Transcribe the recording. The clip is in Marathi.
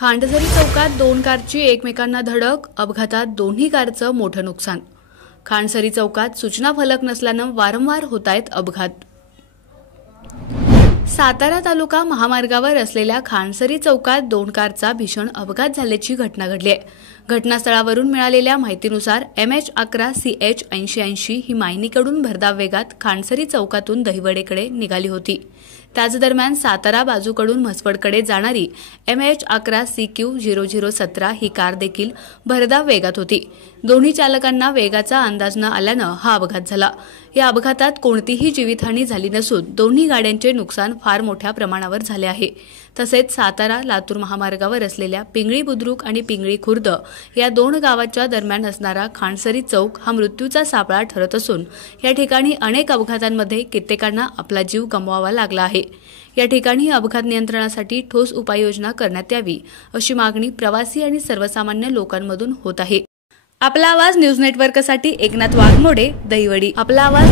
खांडझरी चौकात दोन कारची एकमेकांना धडक, अपघातात दोन्ही कारचं मोठं नुकसान। खांडझरी चौकात सूचना फलक नसल्यानं वारंवार होतायत अपघात। सातारा तालुका महामार्गावर असलेल्या खांडझरी चौकात दोन कारचा भीषण अपघात झाल्याची घटना घडली आहे। घटनास्थळावरून मिळालेल्या माहितीनुसार MH11 CH 8080 ही मायनीकडून भरधाव वेगात खांडझरी चौकातून दहिवडेकडे निघाली होती। त्याच दरम्यान सातारा बाजूकडून म्हसवडकडे जाणारी MH11 CQ 0017 ही कार देखील भरधाव वेगात होती। दोन्ही चालकांना वेगाचा अंदाज न आल्यानं हा अपघात झाला। या अपघातात कोणतीही जीवितहानी झाली नसून दोन्ही गाड्यांचे नुकसान फार मोठ्या प्रमाणावर झाले आहे। तसेच सातारा लातूर महामार्गावर असलेल्या पिंगळी बुद्रुक आणि पिंगळी खुर्द या दोन गावाच्या दरम्यान असणारा खांडझरी चौक हा मृत्यूचा सापळा ठरत असून या ठिकाणी अनेक अपघातांमध्ये कित्येकांना आपला जीव गमवावा लागला आहे। या ठिकाणी अपघात नियंत्रणासाठी ठोस उपाययोजना करण्यात यावी अशी मागणी प्रवासी आणि सर्वसामान्य लोकांमधून होत आहे। आपला आवाज न्यूज नेटवर्कसाठी एकनाथ वाघमोडे, दहिवडी। आपला आवाज